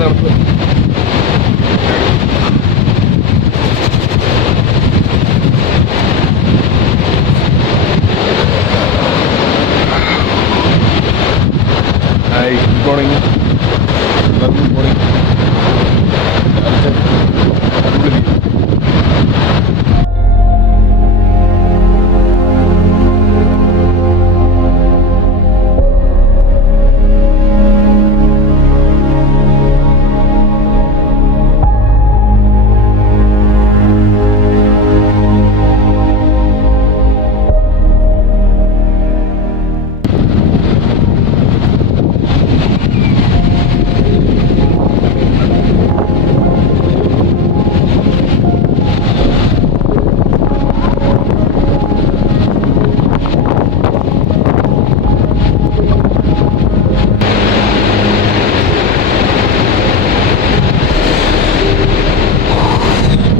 നടക്കും. Hi, good morning. Good morning.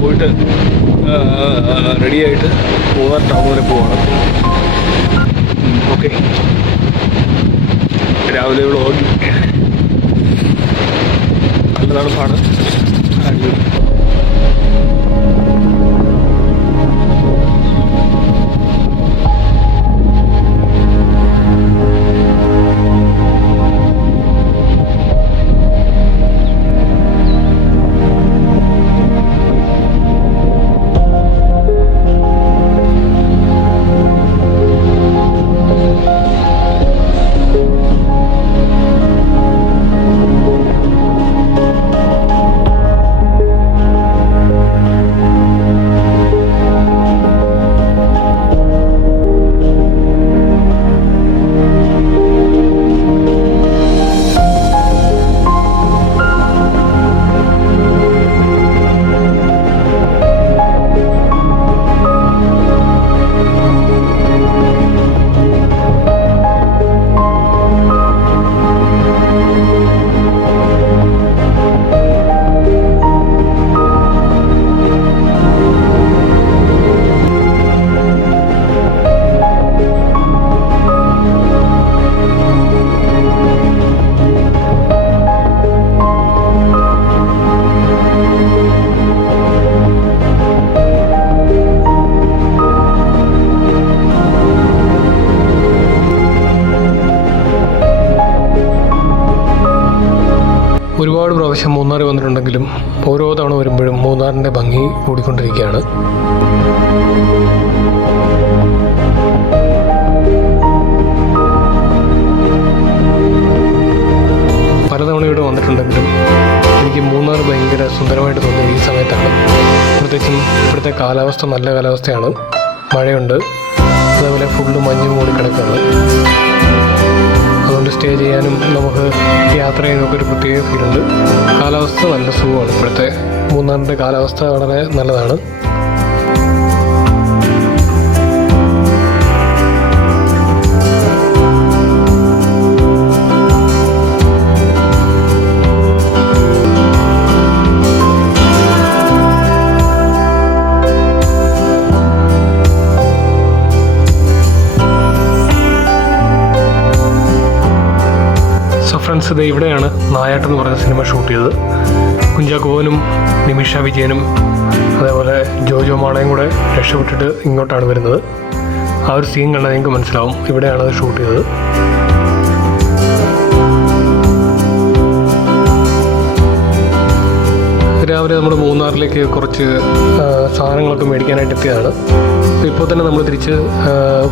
പോയിട്ട് റെഡിയായിട്ട് മൂന്നാർ ടൗൺ വരെ പോവാണ്. ഓക്കെ, രാവിലെ വ്ളോഗ് നല്ല തണുപ്പാണ്. ഒരുപാട് പ്രാവശ്യം മൂന്നാർ വന്നിട്ടുണ്ടെങ്കിലും ഓരോ തവണ വരുമ്പോഴും മൂന്നാറിൻ്റെ ഭംഗി കൂടിക്കൊണ്ടിരിക്കുകയാണ്. പലതവണ ഇവിടെ വന്നിട്ടുണ്ടെങ്കിലും എനിക്ക് മൂന്നാർ ഭയങ്കര സുന്ദരമായിട്ട് തോന്നിയത് ഈ സമയത്താണ്. പ്രത്യേകിച്ചും ഇവിടുത്തെ കാലാവസ്ഥ നല്ല കാലാവസ്ഥയാണ്. മഴയുണ്ട്, അതേപോലെ ഫുള്ള് മഞ്ഞ് മൂടി കിടക്കുകയാണ്. അതുകൊണ്ട് സ്റ്റേ ചെയ്യാനും നമുക്ക് യാത്ര ചെയ്യാനൊക്കെ ഒരു പ്രത്യേക ഫീലുണ്ട്. കാലാവസ്ഥ നല്ല സുഖമാണ്. ഇപ്പോഴത്തെ മൂന്നാറിൻ്റെ കാലാവസ്ഥ വളരെ നല്ലതാണ്. ഫ്രണ്ട്സ്, ഇത് ഇവിടെയാണ് നായാട്ട് എന്ന് പറഞ്ഞ സിനിമ ഷൂട്ട് ചെയ്തത്. കുഞ്ചാക്കോവനും നിമിഷ വിജയനും അതേപോലെ ജോജോ മാളയും കൂടെ രക്ഷപ്പെട്ടിട്ട് ഇങ്ങോട്ടാണ് വരുന്നത്. ആ ഒരു സീൻ കണ്ടാൽ നിങ്ങൾക്ക് മനസ്സിലാവും ഇവിടെയാണ് അത് ഷൂട്ട് ചെയ്തത്. രാവിലെ നമ്മൾ മൂന്നാറിലേക്ക് കുറച്ച് സാധനങ്ങളൊക്കെ മേടിക്കാനായിട്ട് എത്തിയതാണ്. ഇപ്പോൾ തന്നെ നമ്മൾ തിരിച്ച്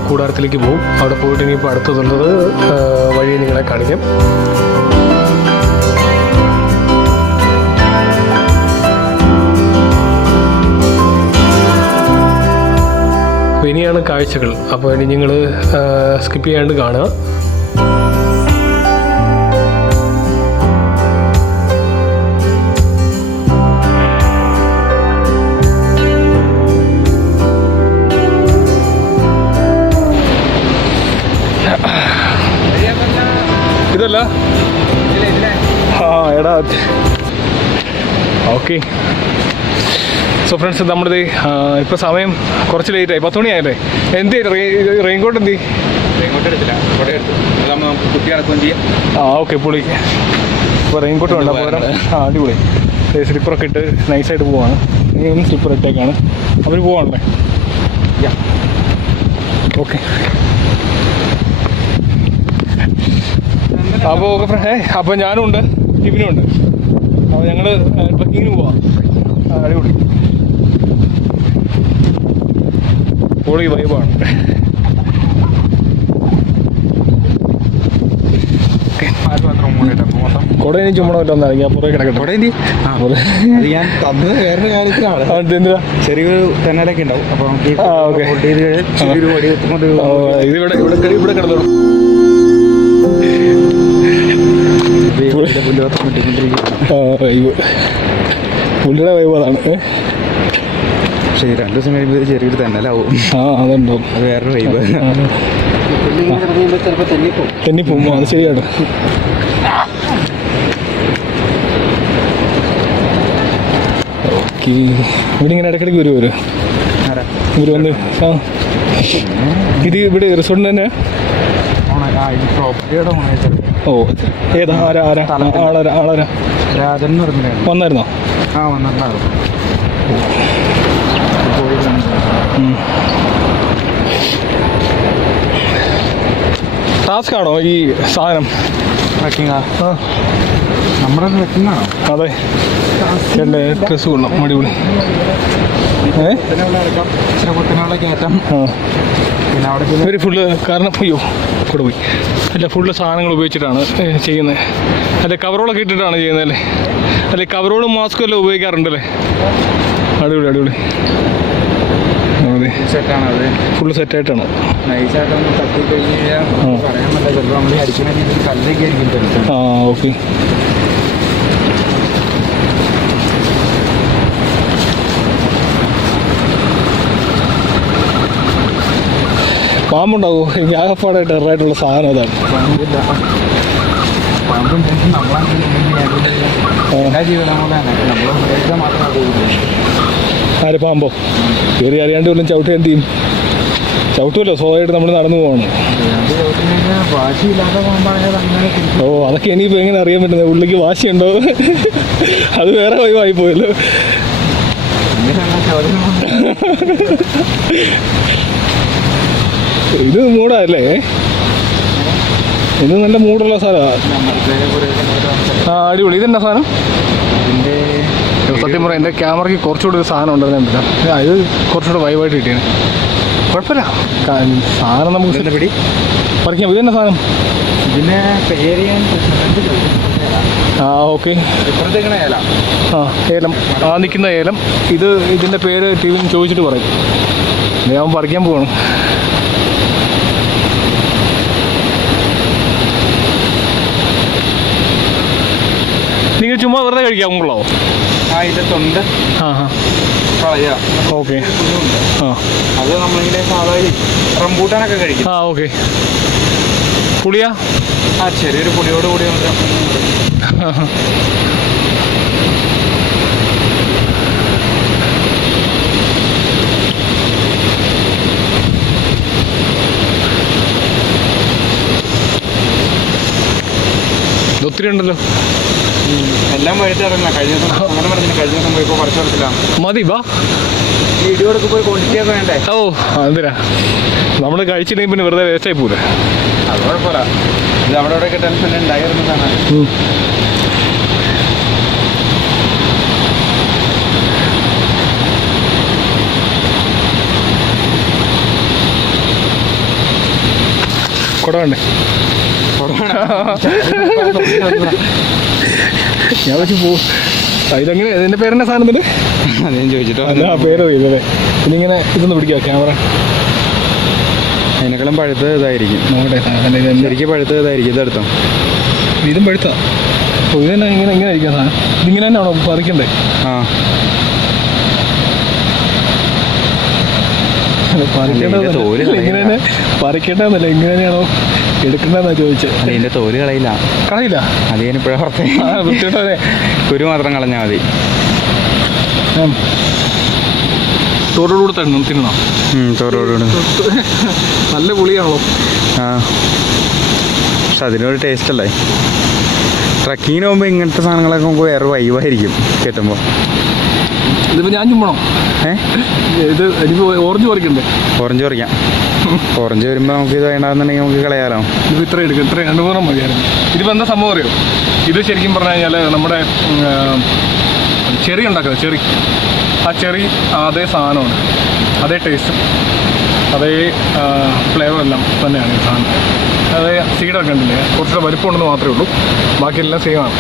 കൂടാരത്തിലേക്ക് പോകും. അവിടെ പോയിട്ട് ഇനിയിപ്പോൾ അടുത്തതുള്ളത് വഴി നിങ്ങളെ കാണിക്കാം. അപ്പോൾ ഇനിയാണ് കാഴ്ചകൾ. അപ്പോൾ ഇനി നിങ്ങൾ സ്കിപ്പ് ചെയ്യാണ്ട് കാണുക. ഇതല്ല എടാ. ഓക്കെ, സോ ഫ്രണ്ട്സ്, നമ്മളിത് ഇപ്പോൾ സമയം കുറച്ച് ലേറ്റായി, 10 മണിയായല്ലേ. എന്ത് റെയിൻകോട്ട് എന്ത് റെയിൻകോട്ട് എടുത്തില്ല, കുട്ടി ഇറക്കുകയും ചെയ്യാം. ഓക്കെ, പൊളി. ഇപ്പോൾ റെയിൻകോട്ട് വേണ്ട പകരം അടിപൊളി സ്ലിപ്പറൊക്കെ ഇട്ട് നൈസായിട്ട് പോവാണ്. ഇനി സ്ലിപ്പർ ഇട്ടേക്കാണ് അവർ പോവാണല്ലേ. ഓക്കെ അപ്പോൾ അപ്പോൾ ഞാനും ഉണ്ട്, ടിഫിനും ഉണ്ട്. അപ്പോൾ ഞങ്ങൾ ട്രക്കിങ്ങിന് പോവാം. അടിപൊളി പൊളി വൈബാണ്. കൊടയിനി ചുമണമല്ലോ ഒന്നറിയാം, ഞാൻ പുറകെ കിടക്കട്ടെ. ഞാൻ തന്നത് വേറൊരു കാര്യത്തിലാണ്. ചെറിയൊരു തെന്നലൊക്കെ ഉണ്ടാവും. അപ്പോൾ ഇവിടെ കിടന്നോളൂ. പുള്ളിയുടെ വൈബ് അതാണ്. പക്ഷേ 2 ദിവസം കഴിയുമ്പോൾ ചെറിയൊരു തെന്നലാവും. അതുണ്ടാവും. അത് വേറൊരു വൈബ്. ചിലപ്പോൾ തെന്നിപ്പോകും. അത് ശരിയാണ്. ഓക്കെ, ഇവിടെ ഇങ്ങനെ ഇടയ്ക്കിടയ്ക്ക് വരും ഇവർ വന്ന്. ഇത് ഇവിടെ റിസോർട്ടിന് തന്നെ. ഓ ഏതാ ആളാരാ രാജൻ വന്നായിരുന്നോ? വന്നിട്ടുണ്ടായിരുന്നു. ടാസ്ക് ആണോ ഈ സാധനം? ട്രക്കിങ്ങാ? നമ്മുടെ ട്രക്കിംഗ് ആണോ? അതെ, എൻ്റെ ഡ്രസ്സ് കൊള്ളാം, അടിപൊളി. കയറ്റം. പിന്നെ അവിടെ ഇവർ ഫുള്ള് കാരണം അയ്യോ കൂടെ പോയി അല്ല, ഫുള്ള് സാധനങ്ങൾ ഉപയോഗിച്ചിട്ടാണ് ചെയ്യുന്നത്. അല്ലെ കവറോളൊക്കെ ഇട്ടിട്ടാണ് ചെയ്യുന്നത് അല്ലേ? അല്ലെ കവറോളും മാസ്കും എല്ലാം ഉപയോഗിക്കാറുണ്ടല്ലേ? അടിപൊളി അടിപൊളി. സെറ്റാണ്, ഫുള്ള് സെറ്റായിട്ടാണ്. നൈസായിട്ടൊന്ന് തട്ടി കഴിഞ്ഞ് കഴിഞ്ഞാൽ പറയാൻ പറ്റില്ല. ചിലപ്പോൾ നമ്മൾ അടിക്കുന്ന രീതിയിൽ കല്ലൊക്കെ ആയിരിക്കും. ഓക്കെ. പാമ്പുണ്ടാവോ? എനിക്ക് ആകപ്പാടായിട്ട് എറായിട്ടുള്ള സാധനം അതാണ്. പാമ്പില്ല, പാമ്പും എല്ലാ ജീവനങ്ങളാണ് നമ്മൾ മാത്രമേ. ആര് പാമ്പോ? കയറി അറിയാണ്ട് വല്ലതും ചവിട്ടി എന്ത് ചെയ്യും? ചവിട്ടുമല്ലോ, സ്വാഭാവികമായിട്ട് നമ്മൾ നടന്നു പോവാണ്. വാശിയില്ലാത്ത പാമ്പാണെങ്കിൽ അങ്ങനെ. അതൊക്കെ ഇനിയിപ്പോൾ എങ്ങനെ അറിയാൻ പറ്റുന്നത്? ഉള്ളിക്ക് വാശിയുണ്ടോ? അത് വേറെ വൈവായി പോയല്ലോ. ഇത് മൂടല്ലേ? ഇത് നല്ല മൂടുള്ള സ്ഥലമാണ്. അടിപൊളി. ഇതെന്നാ സാധനം? സത്യം പറയാം, എൻ്റെ ക്യാമറയ്ക്ക് കുറച്ചുകൂടി ഒരു സാധനം ഉണ്ടായിരുന്നില്ല. ഇത് കുറച്ചുകൂടെ വൈവായിട്ട് കിട്ടിയാണ്. കുഴപ്പമില്ല, സാധനം നമുക്ക് പിടി പറിക്കാം. ഇതെന്നാ സാധനം? ഇതിനെ പേര് ഓക്കെ. ഇപ്പുറത്തേക്കണ ഏലം. ഏലം. നിൽക്കുന്ന ഏലം. ഇതിൻ്റെ പേര് ടിവിന് ചോദിച്ചിട്ട് പറയും. ഞാൻ പറിക്കാൻ പോകണം. നിങ്ങൾ ചുമ്മാ വെറുതെ കഴിക്കാമോ? ഇതിൻ്റെ തൊണ്ട് കളയുക. ഓക്കെ. അത് നമ്മളിങ്ങനെ സാധാരണ റംബൂട്ടാനൊക്കെ കഴിക്കും. ഓക്കെ. പുളിയാ? ചെറിയൊരു പുളിയോട് കൂടി ഉണ്ട്. ഒത്തിരി ഉണ്ടല്ലോ. എല്ലാം വഴുത്തിറങ്ങില്ല. കഴിഞ്ഞ ദിവസം അങ്ങനെ പറഞ്ഞില്ല. കഴിഞ്ഞ ദിവസം പോയി ഇപ്പോൾ പറിച്ചു കൊടുത്തില്ല. മതി വാ. വീഡിയോടൊക്കെ പോയി ക്വാണ്ടിറ്റി ഒക്കെ വേണ്ടേ? എന്തിനാ നമ്മൾ കഴിച്ചിട്ടുണ്ടെങ്കിൽ പിന്നെ വെറുതെ വേസ്റ്റായി പോലെ. അത് കുഴപ്പമില്ല. ഇത് അവിടെ ഇവിടെയൊക്കെ ടെൻഷൻ ഉണ്ടായിരുന്നതാണ്. കുട വേണ്ടേ? ഞാൻ വെച്ച് പോവും. ഇതെങ്ങനെ? ഇതിൻ്റെ പേരെന്നെ സാധനത്തിന്? അതേം ചോദിച്ചിട്ടോ? പേര് അറിയില്ലേ? ഇനിയിങ്ങനെ ഇതൊന്ന് പിടിക്കുക ക്യാമറ. അതിനേക്കാളും പഴുത്തത് ഇതായിരിക്കും. ശരിക്കും പഴുത്തത് ഇതായിരിക്കും. ഇതെടുത്തോ. ഇതും പഴുത്താ? ഇത് തന്നെ ഇങ്ങനെ ഇരിക്കുക സാധനം. ഇതിങ്ങനെ തന്നെ ആണോ പറിക്കണ്ടേ? പറിക്കേണ്ടതല്ല, ഇങ്ങനെ തന്നെയാണോ എടുക്കേണ്ടതെന്നാ ചോദിച്ചത്. അതിൻ്റെ തോല് കളയില്ല. കളയില്ല? അത് ഞാനിപ്പോഴേ പുറത്തേ കുരു മാത്രം കളഞ്ഞാൽ മതി. ചോറോടുകൂടെ തരണം തിന്നണം. ചോറോടുകൂടെ നല്ല പുളിയാണല്ലോ. പക്ഷെ അതിനൊരു ടേസ്റ്റ് അല്ലേ? ട്രക്കിങ്ങിന് പോകുമ്പോൾ ഇങ്ങനത്തെ സാധനങ്ങളൊക്കെ നമുക്ക് വേറെ വൈവായിരിക്കും കിട്ടുമ്പോൾ. ഇതിപ്പോൾ ഞാൻ ചുമ്മണോ? ഇത് എനിക്ക് ഓറഞ്ച് പറിക്കണ്ടേ? ഓറഞ്ച് പറിക്കാം. ഓറഞ്ച് വരുമ്പോൾ നമുക്ക് ഇത് വേണ്ടാന്നുണ്ടെങ്കിൽ നമുക്ക് കളയാലോ. ഇത് ഇത്ര എടുക്കും, ഇത്ര 2 മതിയായിരുന്നു. ഇതിപ്പോൾ എന്താ സംഭവം അറിയോ? ഇത് ശരിക്കും പറഞ്ഞു കഴിഞ്ഞാൽ നമ്മുടെ ചെറി ഉണ്ടാക്കുന്നത്, ചെറി, ആ ചെറി അതേ സാധനമാണ്, അതേ ടേസ്റ്റും അതേ ഫ്ലേവറെല്ലാം തന്നെയാണ് ഈ സാധനം. അതേ സീഡൊക്കെ ഉണ്ടല്ലേ, കുറച്ചുകൂടെ വലിപ്പമുണ്ടെന്ന് മാത്രമേ ഉള്ളൂ, ബാക്കിയെല്ലാം സെയിമാണ്.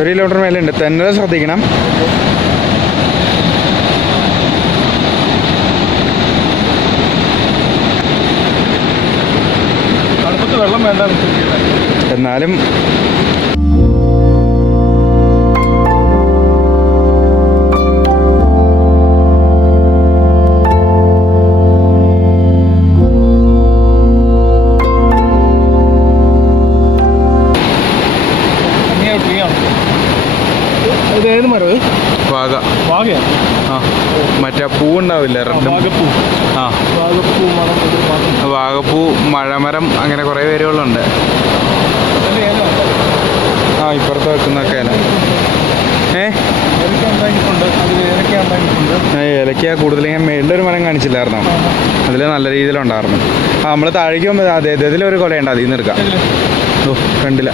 ഒരു കിലോമീറ്റർ മേലെ ഉണ്ട്. തന്നെ ശ്രദ്ധിക്കണം. വെള്ളം വേണ്ട എന്നാലും ഏത് മരം? വാഗ. വാഗയാണ്. ആ, മറ്റേ പൂ ഉണ്ടാവില്ല, വാഗപ്പൂ. ആ, വാഗപ്പൂ മരം. വാഗപ്പൂ, മഴമരം, അങ്ങനെ കുറേ പേരുകളുണ്ട്. ആ, ഇപ്പുറത്ത് വെക്കുന്നൊക്കെ ഏലക്ക കൂടുതൽ. ഞാൻ മേളിലൊരു മരം കാണിച്ചില്ലായിരുന്നോ? അതിൽ നല്ല രീതിയിലുണ്ടായിരുന്നു. ആ, നമ്മൾ താഴേക്ക് പോകുമ്പോൾ അതെ ഇതിലൊരു കൊലയുണ്ട്, അതിൽ നിന്ന് എടുക്കാം. ഓ, കണ്ടില്ല.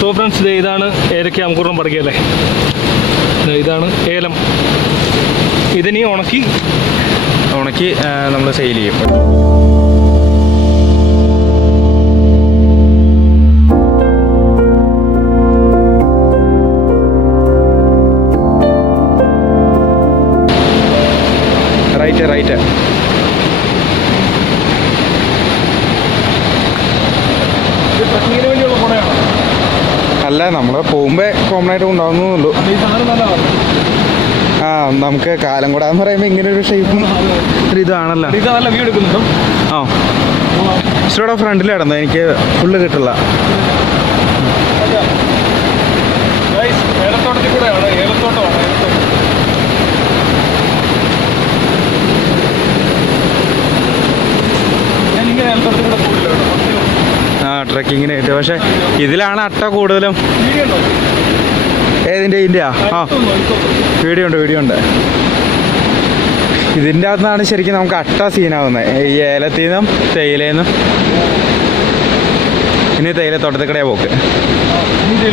സോ ഫ്രണ്ട്സ്, ഇതാണ് ഏലക്ക അങ്കുറം പറിക്കല്ലേ. ഇതാണ് ഏലം. ഇതിനി ഉണക്കി നമ്മൾ സെയിൽ ചെയ്യും. റൈറ്റ്. അല്ല, നമ്മൾ പോകുമ്പോൾ കോമൺ ആയിട്ട് ഉണ്ടാകുന്നുള്ളൂ. ആ, നമുക്ക് കാലം കൂടാന്ന് പറയുമ്പോൾ ഇങ്ങനെ ഒരു ഷേപ്പും ഒരു ഇതാണല്ലോ. ആ, ഇച്ചിരി ഫ്രണ്ടിൽ കിടന്നു, എനിക്ക് ഫുള്ള് കിട്ടില്ല. ആ, ട്രക്കിങ്ങിനായിട്ട്. പക്ഷെ ഇതിലാണ് അട്ട കൂടുതലും. ഏതിൻ്റെ? ഇതിൻ്റെയാ? ആ, വീഡിയോ ഉണ്ട്. ഇതിൻ്റെ അകത്തുനിന്നാണ് ശരിക്കും നമുക്ക് അട്ട സീനാവുന്നത്. ഈ ഏലത്തിൽ നിന്നും തേയിലയിൽ നിന്നും. ഇനി തേയിലത്തോട്ടത്തിൽ കൂടെ പോക്ക്. ആ, ഇത്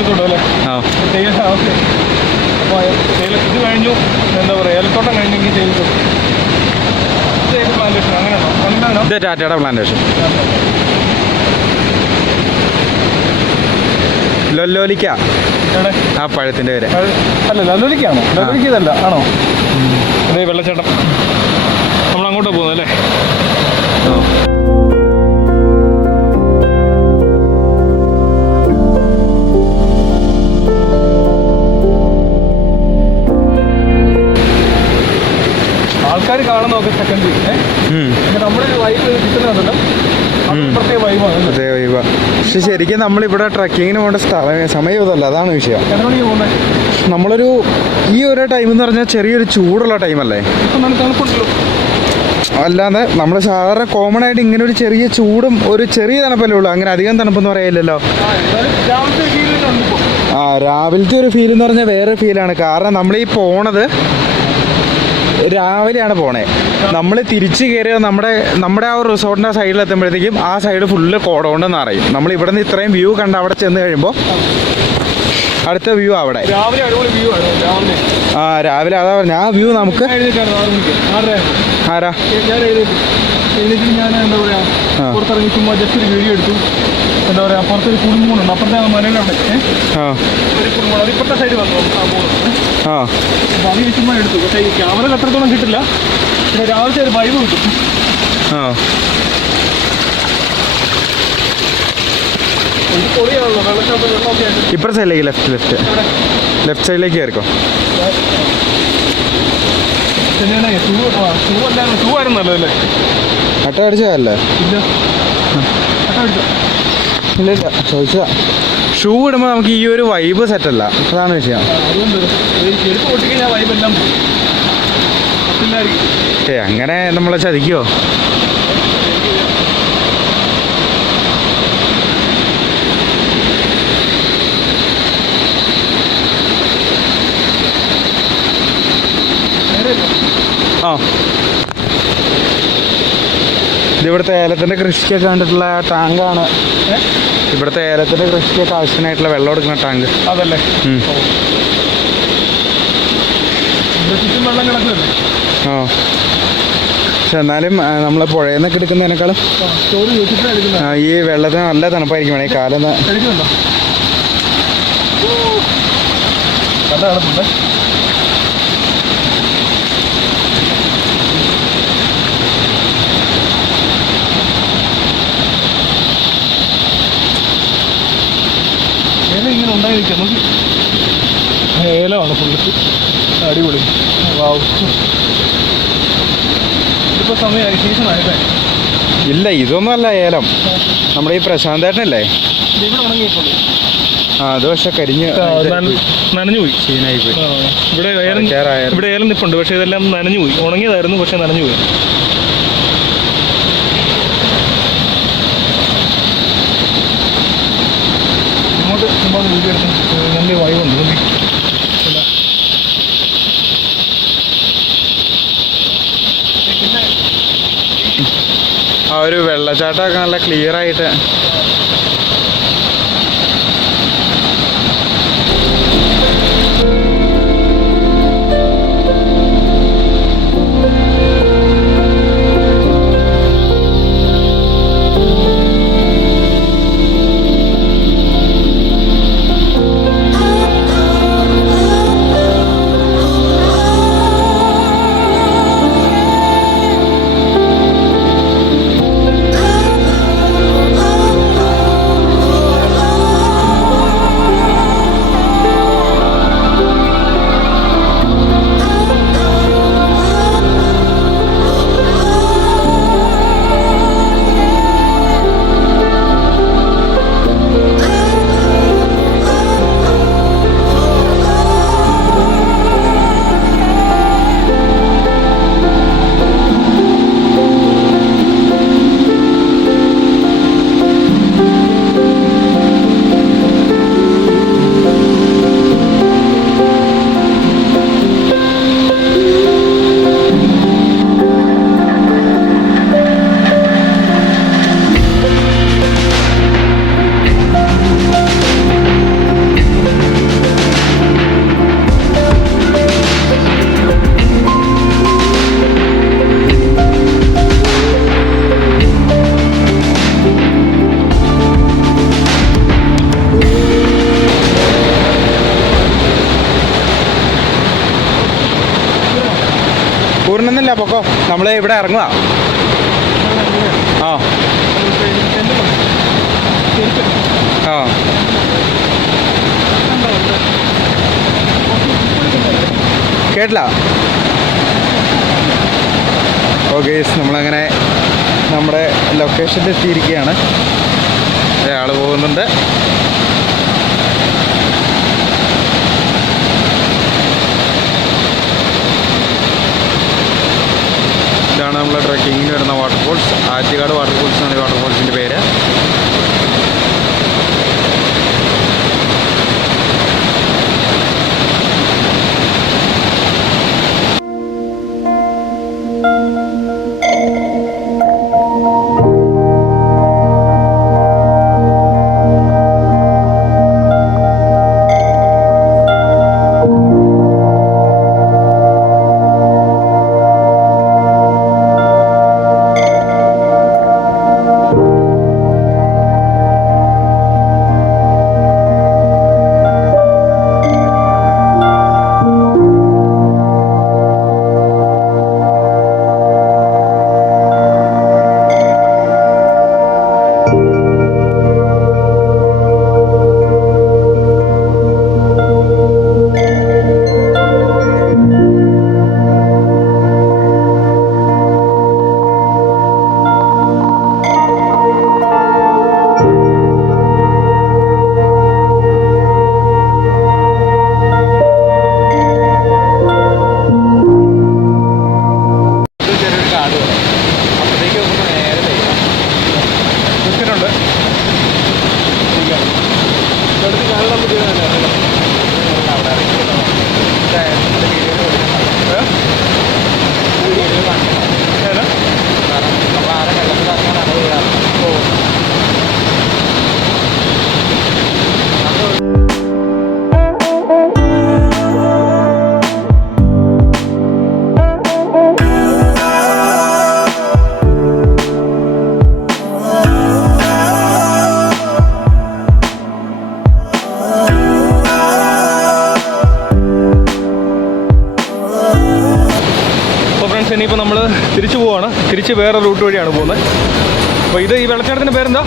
കഴിഞ്ഞു, എന്താ പറയുക, ഏലത്തോട്ടം കഴിഞ്ഞെങ്കിൽ ഇത് ടാറ്റയുടെ പ്ലാന്റേഷൻ. ലൊല്ലോലിക്ക, ആ പഴത്തിൻ്റെ പേര്. അല്ല, ലൊല്ലോലിക്കാണോ? ലൊല്ലോലിക്ക ഇതല്ല, ആണോ? അതേ വെള്ളച്ചാട്ടം. നമ്മൾ അങ്ങോട്ട് പോകുന്നത് അല്ലേ? ആൾക്കാർ കാണുന്നതൊക്കെ സെക്കൻഡ്. നമ്മുടെ വൈബ് കിട്ടുന്നുണ്ടല്ലോ, പ്രത്യേക വൈബാണ്. പ്രത്യേക വൈബാ. പക്ഷെ ശരിക്കും നമ്മളിവിടെ ട്രക്കിങ്ങിന് പോകേണ്ട സമയം ഇതല്ല, അതാണ് വിഷയം. നമ്മളൊരു ഈ ഒരു ടൈം എന്ന് പറഞ്ഞാൽ ചെറിയൊരു ചൂടുള്ള ടൈമല്ലേ? അല്ലാതെ നമ്മൾ സാധാരണ കോമൺ ആയിട്ട് ഇങ്ങനെ ഒരു ചെറിയ ചൂടും ഒരു ചെറിയ തണുപ്പല്ലേ ഉള്ളൂ, അങ്ങനെ അധികം തണുപ്പെന്ന് പറയില്ലല്ലോ. ആ, രാവിലത്തെ ഒരു ഫീൽ എന്ന് പറഞ്ഞാൽ വേറെ ഫീലാണ്. കാരണം നമ്മളീ പോണത് രാവിലെയാണ് പോണേ. നമ്മൾ തിരിച്ച് കയറിയത് നമ്മുടെ ആ ഒരു റിസോർട്ടിൻ്റെ സൈഡിലെത്തുമ്പോഴത്തേക്കും ആ സൈഡ് ഫുള്ള് കോട കൊണ്ടെന്ന് അറിയും. നമ്മൾ ഇവിടെ നിന്ന് ഇത്രയും വ്യൂ കണ്ട് അവിടെ ചെന്ന് കഴിയുമ്പോൾ അടുത്ത വ്യൂ അവിടെ. ആ, രാവിലെ അതാ പറഞ്ഞ ആ വ്യൂ നമുക്ക്. ആരാ? ഞാൻ എന്താ പറയുക, പുറത്തിറങ്ങി ചുമ്മാ ജസ്റ്റ് ഒരു വീഡിയോ എടുത്തു. എന്താ പറയുക, പുറത്തൊരു കുടുംബമുണ്ട്, അപ്പുറത്തെ മലയുടെ അവിടെ ഒരു കുടുംബം, അത് ഇപ്പുറത്തെ സൈഡ് വന്നു ആ പോകുന്നത്. അപ്പോൾ അത് ചുമ്മാ എടുത്തു. പക്ഷേ ഈ ക്യാമറ അത്രത്തോളം കിട്ടില്ല, പിന്നെ രാവിലത്തെ ഒരു വൈബ് കിട്ടും. ഇപ്പുറത്തെ സൈഡിലേക്ക് ലെഫ്റ്റ്. ലെഫ്റ്റ് സൈഡിലേക്ക് കയറിക്കോ. അട്ട അടിച്ചതല്ലേ? ഇല്ല ഇല്ല, ചോദിച്ചതാ. ഷൂ ഇടുമ്പോൾ നമുക്ക് ഈ ഒരു വൈബ് സെറ്റല്ല, അതാണ് വിഷയം. അങ്ങനെ നമ്മളെ ചതിക്കുവോ? ആ, ഇതിവിടുത്തെ ഏലത്തിൻ്റെ കൃഷിക്കൊക്കെ കണ്ടിട്ടുള്ള ടാങ്കാണ്. ഇവിടുത്തെ ഏലത്തിൻ്റെ കൃഷിക്കൊക്കെ ആവശ്യത്തിനായിട്ടുള്ള വെള്ളം എടുക്കുന്ന ടാങ്ക് അതല്ലേ? ആ, പക്ഷെ എന്നാലും നമ്മൾ പുഴയിൽ നിന്നൊക്കെ എടുക്കുന്നതിനേക്കാളും ഈ വെള്ളത്തിന് നല്ല തണുപ്പായിരിക്കും. വേണേ കാലം ഇങ്ങനെ ഉണ്ടായിരിക്കും. ഏലമാണ് ഫുള്ള്, അടിപൊളി. ഇതിപ്പോൾ സമയമായി, സീസൺ ആയില്ലേ? ഇല്ല, ഇതൊന്നും അല്ല ഏലം. നമ്മുടെ ഈ പ്രശാന്തേട്ടനല്ലേ, ഇവിടെ ഉണങ്ങിയിട്ടുണ്ട്. ആ, അത് പക്ഷെ കരിഞ്ഞ് നനഞ്ഞു പോയി, സീനായി പോയി. ഇവിടെ ഏലം നിൽപ്പുണ്ട്, പക്ഷേ ഇതെല്ലാം നനഞ്ഞു പോയി. ഉണങ്ങിയതായിരുന്നു, പക്ഷേ നനഞ്ഞു പോയി. ഇങ്ങോട്ട് ചുമ്മാ വീഡിയോ എടുത്ത് നല്ല വൈബുണ്ട്. ആ ഒരു വെള്ളച്ചാട്ടമൊക്കെ നല്ല ക്ലിയർ ആയിട്ട്. പൂർണ്ണെന്നില്ല, പൊക്കോ. നമ്മൾ ഇവിടെ ഇറങ്ങുക. ആ ആ, കേട്ടില്ല. ഓക്കെ, നമ്മളങ്ങനെ നമ്മുടെ ലൊക്കേഷനിൽ എത്തിയിരിക്കുകയാണ്. ഒരാൾ പോകുന്നുണ്ട്. ഇതാണ് നമ്മളെ ട്രക്കിങ്ങിന് വരുന്ന വാട്ടർഫോൾസ്. ആറ്റുകാട് വാട്ടർഫോൾസ് എന്നാണ് ഈ വാട്ടർഫോൾസിൻ്റെ പേര്. ഇനിയിപ്പോൾ നമ്മൾ തിരിച്ചു പോവാണ്. തിരിച്ച് വേറെ റൂട്ട് വഴിയാണ് പോകുന്നത്. അപ്പോൾ ഈ വെള്ളച്ചാട്ടത്തിൻ്റെ പേരെന്താ?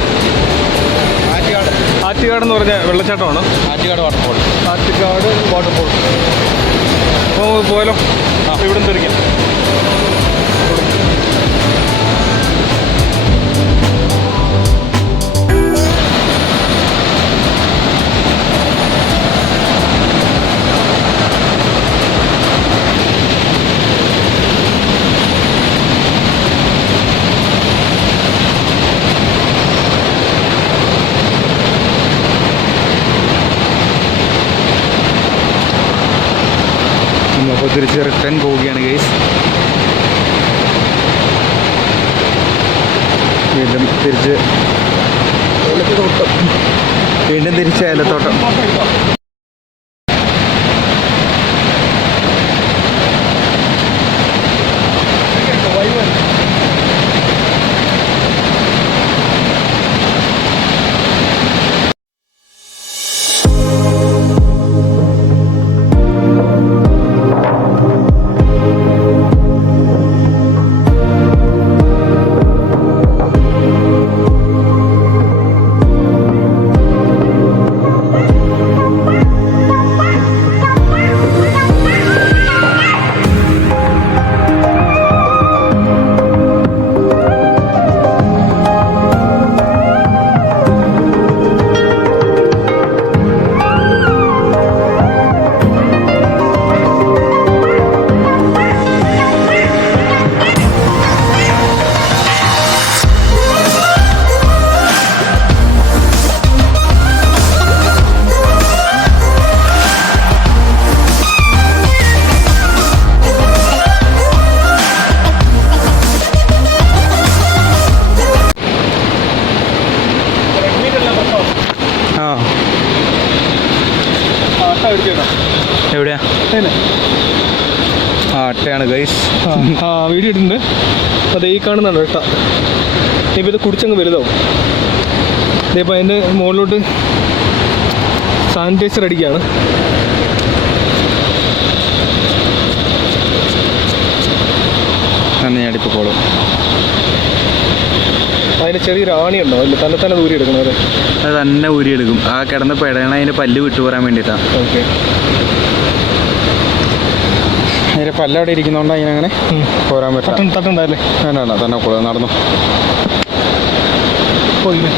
ആറ്റുകാട് എന്ന് പറഞ്ഞ വെള്ളച്ചാട്ടമാണ്. ആറ്റുകാട് വാട്ടർഫോൾ. അപ്പോൾ പോയാലോ? ഇവിടെ നിന്ന് തിരിക്കാം. അപ്പോൾ തിരിച്ച് റിട്ടേൺ പോവുകയാണ് ഗൈസ്. വീണ്ടും തിരിച്ച് ഏലത്തോട്ടം. എവിടെയാ? അട്ടയാണ് ഗൈസ്. വീഡിയോ ഇട്ടിട്ടുണ്ട്. അത് ഈ കാണുന്നതാണ് കേട്ടോ. ഇപ്പം ഇത് കുടിച്ചങ്ങ് വലുതാവും. ഇതിപ്പോൾ അതിൻ്റെ മുകളിലോട്ട് സാനിറ്റൈസർ അടിക്കുകയാണ്. അടിപ്പോളും. അതിന് ചെറിയൊരു ആണിയുണ്ടോ? അല്ല തന്നെ ഊരി എടുക്കുന്നത്? അത് തന്നെ ഊരിയെടുക്കും. ആ കിടന്ന് പെടയണ അതിന് പല്ല് വിട്ടുപോരാൻ വേണ്ടിയിട്ടാണ്. ഓക്കെ. അതിൻ്റെ പല്ലവിടെ ഇരിക്കുന്നതുകൊണ്ട് അതിനങ്ങനെ പോരാൻ പറ്റും. തട്ടുണ്ടായില്ലേ? വേണ്ട തന്നെ നടന്നു പോയില്ലേ?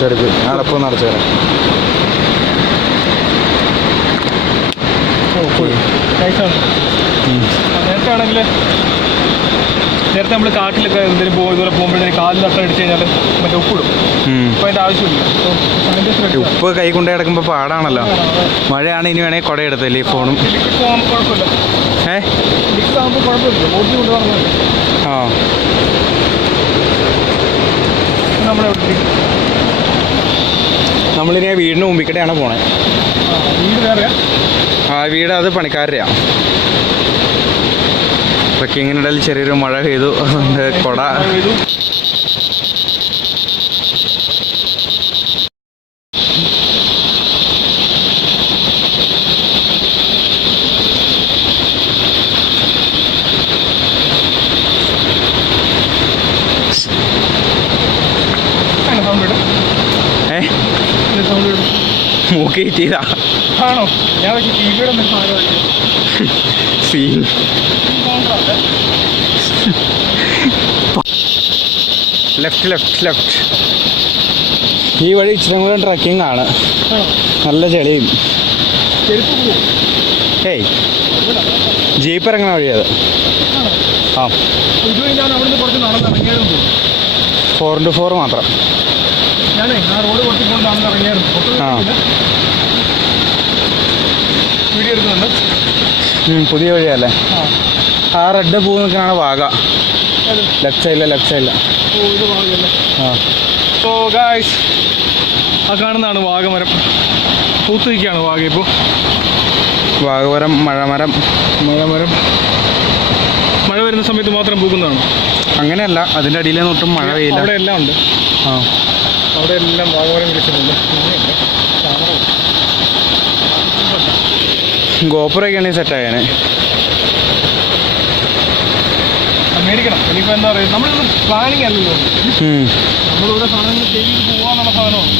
ചെറുപ്പ് അടപ്പ് നടച്ചു തരാം. പോയി. നേരത്തെ ആണെങ്കിൽ നേരത്തെ നമ്മൾ കാട്ടിലൊക്കെ എന്തെങ്കിലും ഇതുപോലെ പോകുമ്പോഴേ കാലിൽ തട്ട അടിച്ചു കഴിഞ്ഞാൽ മറ്റേ ഉപ്പിടും. അപ്പോൾ അതിൻ്റെ ആവശ്യമില്ല. ഉപ്പ് കൈ കൊണ്ടേ കിടക്കുമ്പോൾ പാടാണല്ലോ. മഴയാണ്. ഇനി വേണമെങ്കിൽ കുട എടുത്തല്ലേ ഈ ഫോണും. കുഴപ്പമില്ല. ആകുമ്പോൾ കുഴപ്പമില്ല. ബോട്ടിൽ കൊണ്ട് പറഞ്ഞത്. നമ്മളിനി ആ വീടിന് മുമ്പിക്കടെയാണ് പോണേ. വീട് വേറെയാ? വീട് അത് പണിക്കാരുടെയാണ്. ട്രക്കിങ്ങിനിടയിൽ ചെറിയൊരു മഴ പെയ്തു. കൊട മൂക്കേറ്റ് ചെയ്താ ആണോ? ഞാൻ സീൻ. ലെഫ്റ്റ്. ഈ വഴി ഇച്ചിരി കൂടെ ട്രക്കിംഗ് ആണ്. നല്ല ചെളിയും. ഏയ് ജീപ്പ് ഇറങ്ങുന്ന വഴിയത്. 4x4 മാത്രം. പുതിയ വഴിയല്ലേ? ആ റെഡ് പൂ നിൽക്കുന്നതാണ് വാഗ. ലെഫ്റ്റ് സൈഡില്ല. സോ ഗായ്സ്, ആ കാണുന്നതാണ് വാഗമരം. പൂത്ത് നിൽക്കുകയാണ് വാഗ ഇപ്പോൾ. വാഗമരം മഴമരം. മഴ വരുന്ന സമയത്ത് മാത്രം പൂക്കുന്നതാണ്. അങ്ങനെയല്ല, അതിൻ്റെ അടിയിലൊന്നും ഒട്ടും മഴ പെയ്യില്ല. അവിടെ എല്ലാം ഉണ്ട്. അവിടെ എല്ലാം വാഗമരം വിളിച്ചിട്ടുണ്ട്. ഗോപുരമൊക്കെയാണെങ്കിൽ സെറ്റായേനെ. മേടിക്കണം. ഇനിയിപ്പോൾ എന്താ പറയുക, നമ്മളിത് പ്ലാനിങ് അല്ലല്ലോ, നമ്മളിവിടെ സാധനങ്ങൾ ചെയ്ത് പോകാന്നുള്ള സാധനമാണ്.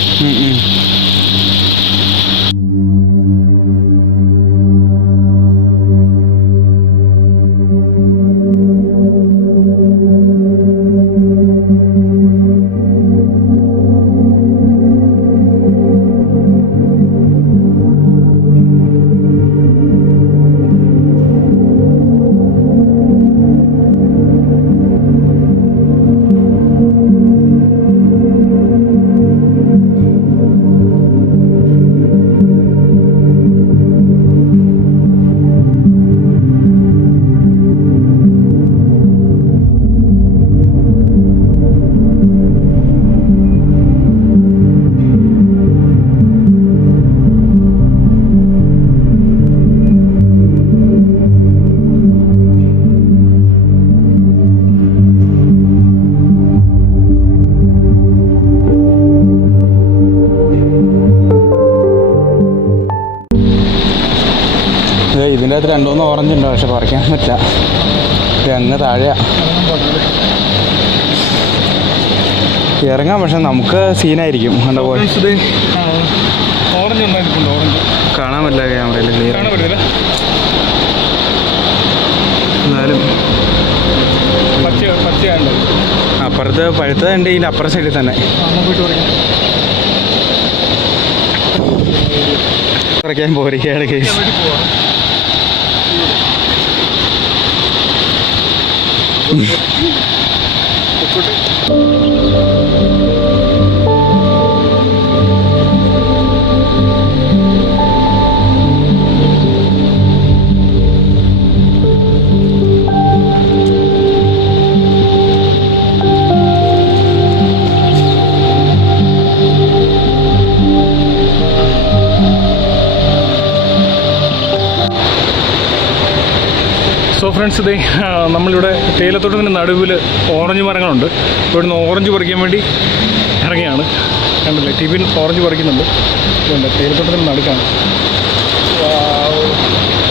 ഇതിൻ്റെ അകത്ത് 2-3 ഓറഞ്ച് ഉണ്ട്, പക്ഷെ പറിക്കാൻ പറ്റില്ല. അങ്ങ് താഴെയാ ഇറങ്ങാം, പക്ഷെ നമുക്ക് സീനായിരിക്കും. കണ്ട പോലെ ഓറഞ്ച് ഉണ്ടായിട്ടുണ്ട്, ഓറഞ്ച് കാണാൻ പറ്റില്ല ക്യാമറയിൽ ക്ലിയർ. എന്നാലും പച്ചയുണ്ട്. അപ്പുറത്ത് പഴുത്തതുണ്ട്, ഇതിൻ്റെ അപ്പുറ സൈഡിൽ തന്നെ. പറിക്കാൻ പോരിക്കയാണ് കേസ്. സോ ഫ്രണ്ട്സ്, ഇതേ നമ്മളിവിടെ തേയിലത്തോട്ടത്തിൻ്റെ നടുവിൽ ഓറഞ്ച് മരങ്ങളുണ്ട്. ഇവിടുന്ന് ഓറഞ്ച് പറിക്കാൻ വേണ്ടി ഇറങ്ങിയാണ്. കണ്ടില്ലേ, ടിബിൻ ഓറഞ്ച് പറിക്കുന്നുണ്ട്. ഇതുണ്ട്, തേയിലത്തോട്ടത്തിൻ്റെ നടുക്കാണ്.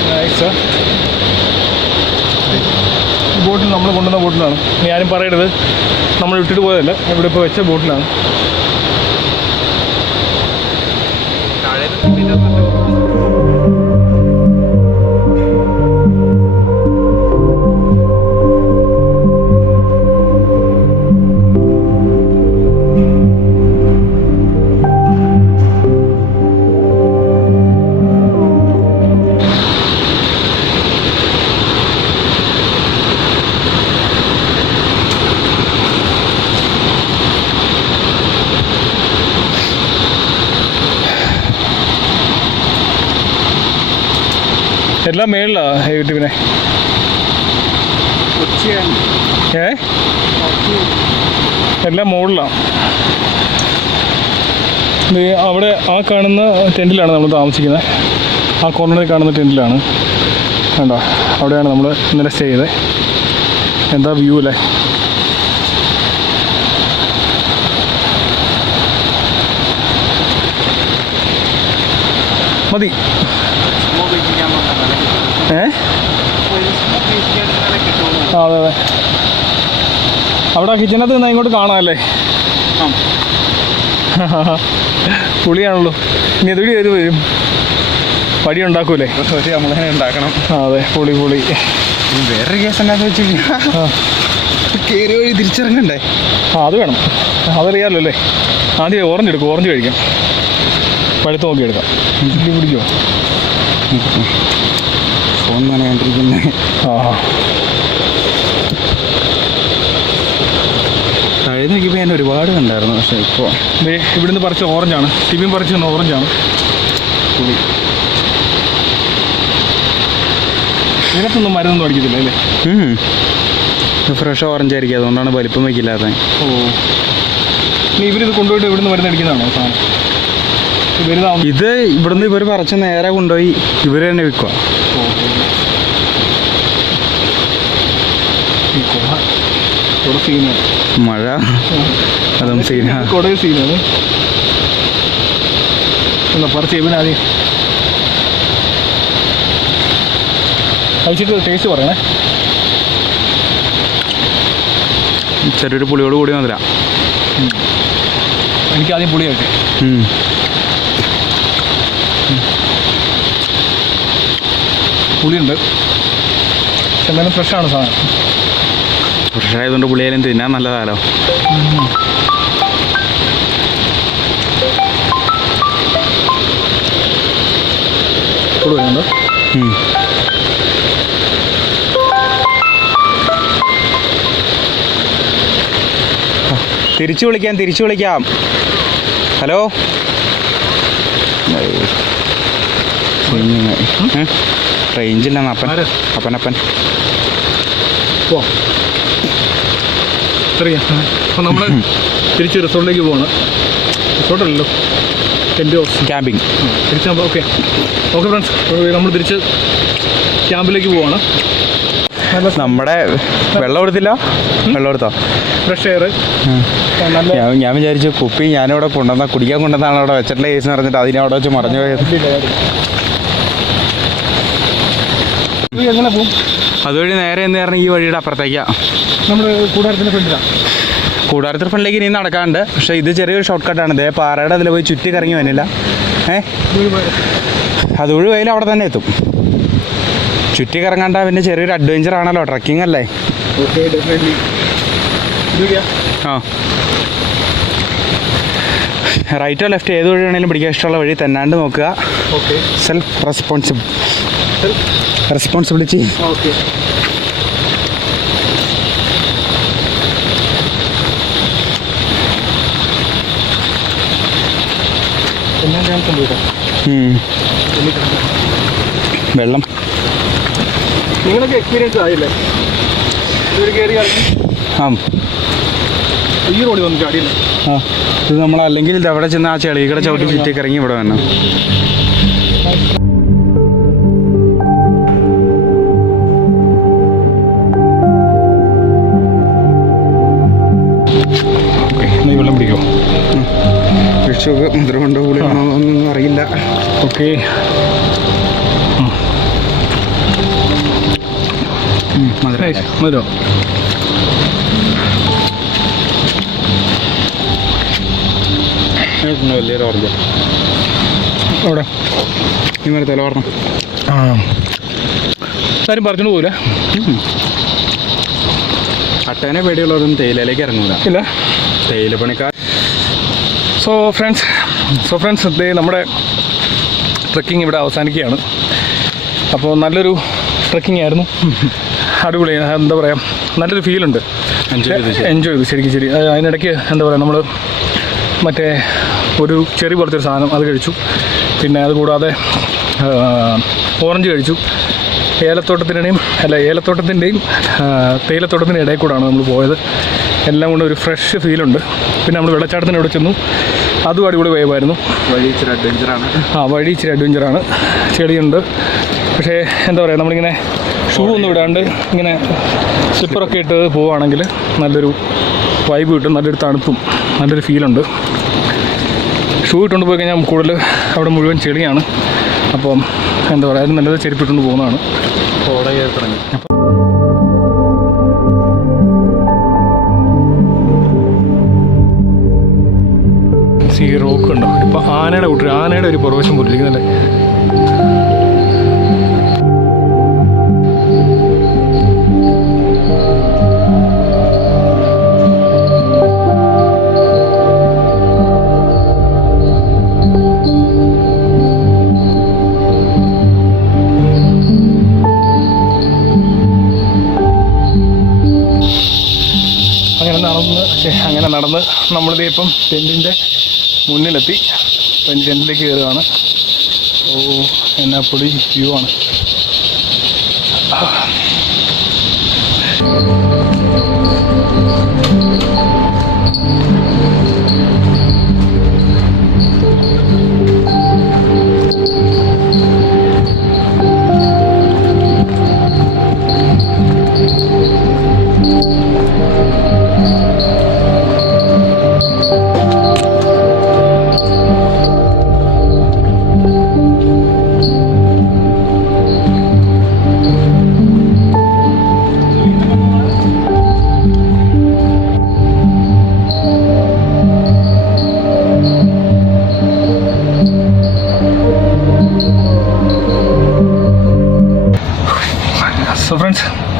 നൈസ്. ഈ ബോട്ടിൽ നമ്മൾ കൊണ്ടുവന്ന ബോട്ടിലാണ്. ഇനി ആരും പറയരുത് നമ്മൾ ഇട്ടിട്ട് പോയതല്ല, ഇവിടെ ഇപ്പോൾ വെച്ച ബോട്ടിലാണ്. എല്ലാം മേളിലാണ് യൂട്യൂബിനെ. എല്ലാം മുകളിലാണ്. അവിടെ ആ കാണുന്ന ടെൻറ്റിലാണ് നമ്മൾ താമസിക്കുന്നത്. ആ കോർണറിൽ കാണുന്ന ടെൻറ്റിലാണ്. കണ്ടോ, അവിടെയാണ് നമ്മൾ ഇന്നലെ സ്റ്റേ ചെയ്തത്. എന്താ വ്യൂ അല്ലേ. മതി. അതെ അതെ, അവിടെ കിച്ചനകത്ത് നിന്നാൽ ഇങ്ങോട്ട് കാണാമല്ലേ. പുളിയാണല്ലോ. ഇനി എതുവഴി വരും, പടി ഉണ്ടാക്കൂലേ, നമ്മളെ ഉണ്ടാക്കണം. അതെ, പുളി. വേറൊരു കേസ് എന്നാന്ന് വെച്ച് കഴിഞ്ഞാൽ കയറി വഴി തിരിച്ചിറങ്ങണ്ടേ. അത് വേണം, അതറിയാമല്ലോ അല്ലേ. ആദ്യം ഓറഞ്ച് എടുക്കും, ഓറഞ്ച് കഴിക്കാം, പഴുത്ത് നോക്കി എടുക്കാം. പിടിക്കുമോ? ഫോൺ നനയാണ്ടിരിക്കുന്നത്. കഴിഞ്ഞ നോക്കിയപ്പോൾ ഞാൻ ഒരുപാട് കണ്ടായിരുന്നു, പക്ഷേ ഇപ്പോൾ ഇവിടുന്ന് പറിച്ച ഓറഞ്ചാണ്. ടിബിൻ പറിച്ച ഓറഞ്ചാണ്. പുളി ഇതിനകത്തൊന്നും മരുന്നൊന്നും അടിക്കത്തില്ല അല്ലേ. ഫ്രഷ് ഓറഞ്ച് ആയിരിക്കും, അതുകൊണ്ടാണ് വലിപ്പം വയ്ക്കില്ലാത്ത. ഓ, ഇനി ഇവരിത് കൊണ്ടുപോയിട്ട് ഇവിടുന്ന് മരുന്ന് അടിക്കുന്നതാണോ സാധനം? ഇത് ഇവിടുന്ന് ഇവർ പറിച്ച് നേരെ കൊണ്ടുപോയി ഇവർ തന്നെ വിൽക്കുക. മഴ അതും സീനാണ്. കൊടേ സീനാണ്. എന്താ പറിച്ച് ഇവനാദ്യം കഴിച്ചിട്ട് ടേസ്റ്റ് പറയണേ. ചെറിയൊരു പുളിയോട് കൂടി മധുര. എനിക്ക് ആദ്യം പുളി കഴിച്ചു. പുളിയുണ്ട്, പക്ഷെ എന്നാലും ഫ്രഷാണ് സാധനം. ഫ്രഷായതുകൊണ്ട് പുളിയായാലും തിന്നാൻ നല്ലതാലോ. പുളിയുണ്ട്. തിരിച്ചു വിളിക്കാം. ഹലോ, റേഞ്ചില്ലെന്ന് അപ്പൻ. അപ്പോൾ നമ്മൾ തിരിച്ച് റിസോർട്ടിലേക്ക് പോവാണ്. റിസോർട്ടല്ലല്ലോ, ടെൻറ്റ് ഹൗസ്, ക്യാമ്പിങ്. തിരിച്ച് ഓക്കെ ഫ്രണ്ട്സ്, നമ്മൾ തിരിച്ച് ക്യാമ്പിലേക്ക് പോവാണ്. നമ്മുടെ വെള്ളം എടുത്തില്ല, വെള്ളം എടുത്തോ? Fresh air. ഞാൻ വിചാരിച്ചു കുപ്പി ഞാനിവിടെ കുടിക്കാൻ കൊണ്ടുവന്നാണ് അവിടെ വെച്ചിട്ടുള്ള കേസ് പറഞ്ഞിട്ട് അതിനെ അവിടെ വെച്ച് മറഞ്ഞു പോയത്. എങ്ങനെ പോകും? അതുവഴി നേരെ എന്ന് പറഞ്ഞാൽ ഈ വഴിയുടെ അപ്പുറത്തേക്കാ, നമ്മുടെ കൂടാരത്തിൻ്റെ ഫ്രണ്ടിലാണ്. കൂടാരത്തിന് ഫ്രണ്ടിലേക്ക് ഇനി നടക്കാണ്ട്, പക്ഷേ ഇത് ചെറിയൊരു ഷോർട്ട് കട്ടാണ്. ഇതേ പാറയുടെ അതിൽ പോയി ചുറ്റി കറങ്ങി വന്നില്ല. അതുവഴി പോയാലും അവിടെ തന്നെ എത്തും. ചുറ്റി കറങ്ങാണ്ട പിന്നെ ചെറിയൊരു അഡ്വഞ്ചർ ആണല്ലോ, ട്രക്കിംഗ് അല്ലേ. ആ, റൈറ്റോ ലെഫ്റ്റ് ഏത് വഴി വേണമെങ്കിലും പിടിക്കാൻ ഇഷ്ടമുള്ള വഴി തന്നാണ്ട് നോക്കുക. Self responsibility. വെള്ളം നിങ്ങളൊക്കെ എക്സ്പീരിയൻസ് ആയില്ലേ? ആ, ഈ റോഡിൽ വന്നു ചാടിയില്ല. ആ, ഇത് നമ്മളല്ലെങ്കിൽ ഇത് അവിടെ ചെന്ന് ആ ചെളികട ചവിട്ടി ചുറ്റിക്ക് ഇറങ്ങി ഇവിടെ വന്നു. വെള്ളം പിടിക്കുമോ? വിഷുക്ക് മുദ്ര കൊണ്ടോ കൂടിയാണോ എന്നൊന്നും അറിയില്ല. ഓക്കെ, മധുരോ? വലിയൊരു ഓർമ്മ അവിടെ ഈ മരത്തല ഓർമ്മ. ആ, ആരും പറഞ്ഞോണ്ട് പോകില്ല. അട്ടേനെ പേടിയുള്ളവരൊന്നും തേയിലയിലേക്ക് ഇറങ്ങൂല. ഇല്ല, തേയില പണിക്കാർ. സോ ഫ്രണ്ട്സ് ഇതേ നമ്മുടെ ട്രക്കിംഗ് ഇവിടെ അവസാനിക്കുകയാണ്. അപ്പോൾ നല്ലൊരു ട്രക്കിംഗ് ആയിരുന്നു, അടിപൊളി. എന്താ പറയുക, നല്ലൊരു ഫീലുണ്ട്, എൻജോയ് ചെയ്തു ശരിക്കും. ശരി, അതിനിടയ്ക്ക് എന്താ പറയുക, നമ്മൾ മറ്റേ ഒരു ചെറി പോലത്തെ ഒരു സാധനം അത് കഴിച്ചു. പിന്നെ അതുകൂടാതെ ഓറഞ്ച് കഴിച്ചു. ഏലത്തോട്ടത്തിൻ്റെയും തേയിലത്തോട്ടത്തിൻ്റെ ഇടയിൽ കൂടാണ് നമ്മൾ പോയത്. എല്ലാം കൊണ്ട് ഒരു ഫ്രഷ് ഫീലുണ്ട്. പിന്നെ നമ്മൾ വെള്ളച്ചാട്ടത്തിന് ഇവിടെ ചെന്നു, അതും അടിപൊളി വൈബായിരുന്നു. വഴി ഇച്ചിരി അഡ്വഞ്ചറാണ്. ചെടിയുണ്ട്, പക്ഷേ എന്താ പറയുക, നമ്മളിങ്ങനെ ഷൂ ഒന്നും ഇടാണ്ട് ഇങ്ങനെ സ്ലിപ്പറൊക്കെ ഇട്ട് പോവുകയാണെങ്കിൽ നല്ലൊരു വൈബ് കിട്ടും, നല്ലൊരു തണുപ്പും നല്ലൊരു ഫീലുണ്ട്. ഷൂ ഇട്ടുകൊണ്ട് പോയി കഴിഞ്ഞാൽ കൂടുതൽ അവിടെ മുഴുവൻ ചെളിയാണ്. അപ്പം എന്താ പറയുക, നല്ലത് ചെരുപ്പിട്ടുകൊണ്ട് പോകുന്നതാണ്. ഈ റോക്ക് ഉണ്ടോ? ഇപ്പം ആനയുടെ ഒരു പുറവശം പോലിരിക്കുന്നല്ലേ. അങ്ങനെ നടന്ന് നമ്മളിത് ഇപ്പം ടെൻറ്റിൻ്റെ മുന്നിലെത്തി. ടെൻറ്റിലേക്ക് കയറുകയാണ്. ഓ, എന്നാ പൊടി വ്യൂ ആണ്.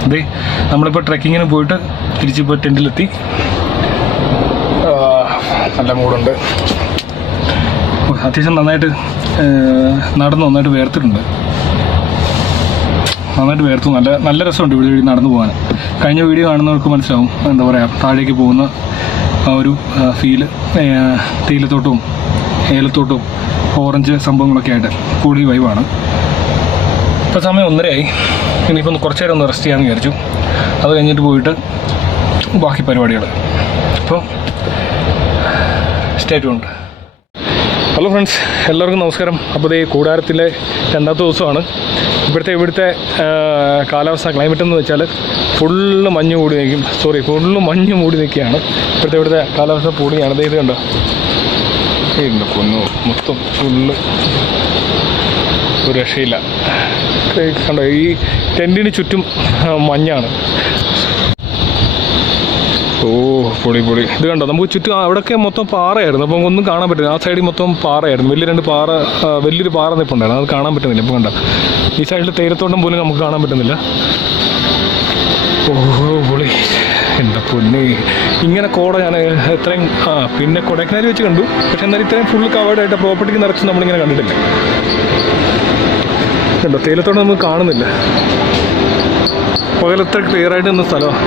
അതെ, നമ്മളിപ്പോൾ ട്രെക്കിങ്ങിന് പോയിട്ട് തിരിച്ചിപ്പോൾ ടെൻറ്റിലെത്തി. നല്ല മൂടുണ്ട്. അത്യാവശ്യം നന്നായിട്ട് നന്നായിട്ട് വേർത്തിട്ടുണ്ട്. നന്നായിട്ട് വേർത്തു. നല്ല രസമുണ്ട് ഇവിടെ നടന്നു പോകാൻ. കഴിഞ്ഞ വീഡിയോ കാണുന്നവർക്ക് മനസ്സിലാവും, എന്താ പറയുക, താഴേക്ക് പോകുന്ന ആ ഒരു ഫീല്. തേയിലത്തോട്ടവും ഏലത്തോട്ടവും ഓറഞ്ച് സംഭവങ്ങളൊക്കെ ആയിട്ട് കൂടി വൈവാണ്. ഇപ്പോൾ സമയം 1:30 ഇനിയിപ്പോൾ കുറച്ച് നേരം ഒന്ന് റെസ്റ്റ് ചെയ്യാമെന്ന് വിചാരിച്ചു. അത് കഴിഞ്ഞിട്ട് പോയിട്ട് ബാക്കി പരിപാടികൾ. അപ്പോൾ സ്റ്റേ ട്യൂൺഡ്. ഹലോ ഫ്രണ്ട്സ്, എല്ലാവർക്കും നമസ്കാരം. അപ്പോൾ ഈ കൂടാരത്തിലെ 2ാമത്തെ ദിവസമാണ്. ഇവിടുത്തെ കാലാവസ്ഥ, ക്ലൈമറ്റ് എന്ന് വെച്ചാൽ ഫുള്ള് മഞ്ഞ് മൂടി നിൽക്കുകയാണ്. ഇവിടുത്തെ കാലാവസ്ഥ പൊടിയാണ്. ഇത് കണ്ടോ, മൊത്തം ഫുള്ള് ഒരു രക്ഷയില്ല. കണ്ടോ, ഈ ടെൻറ്റിന് ചുറ്റും മഞ്ഞാണ്. ഓ പൊളി. ഇത് കണ്ടോ, നമുക്ക് ചുറ്റും അവിടെയൊക്കെ മൊത്തം പാറയായിരുന്നു. അപ്പം ഒന്നും കാണാൻ പറ്റില്ല. ആ സൈഡിൽ മൊത്തം പാറയായിരുന്നു. വലിയൊരു പാറ നിൽപ്പുണ്ടായിരുന്നു. അത് കാണാൻ പറ്റുന്നില്ല. ഇപ്പം കണ്ടോ, ഈ സൈഡിൽ തേയിലത്തോട്ടം പോലും നമുക്ക് കാണാൻ പറ്റുന്നില്ല. ഓ പൊളി, എന്താ പൊന്നെ. ഇങ്ങനെ കോട ഞാൻ ഇത്രയും പിന്നെ കൊടൈക്കനാൽ വെച്ച് കണ്ടു. പക്ഷെ എന്നാലും ഇത്രയും ഫുൾ കവേർഡായിട്ട് പ്രോപ്പർട്ടിക്ക് നിറച്ച് നമ്മളിങ്ങനെ കണ്ടിട്ടില്ല. കണ്ടോ, തേയിലത്തോട്ടം നമുക്ക് കാണുന്നില്ല. പകലത്ര ക്ലിയർ ആയിട്ട് നിന്ന സ്ഥലമാണ്.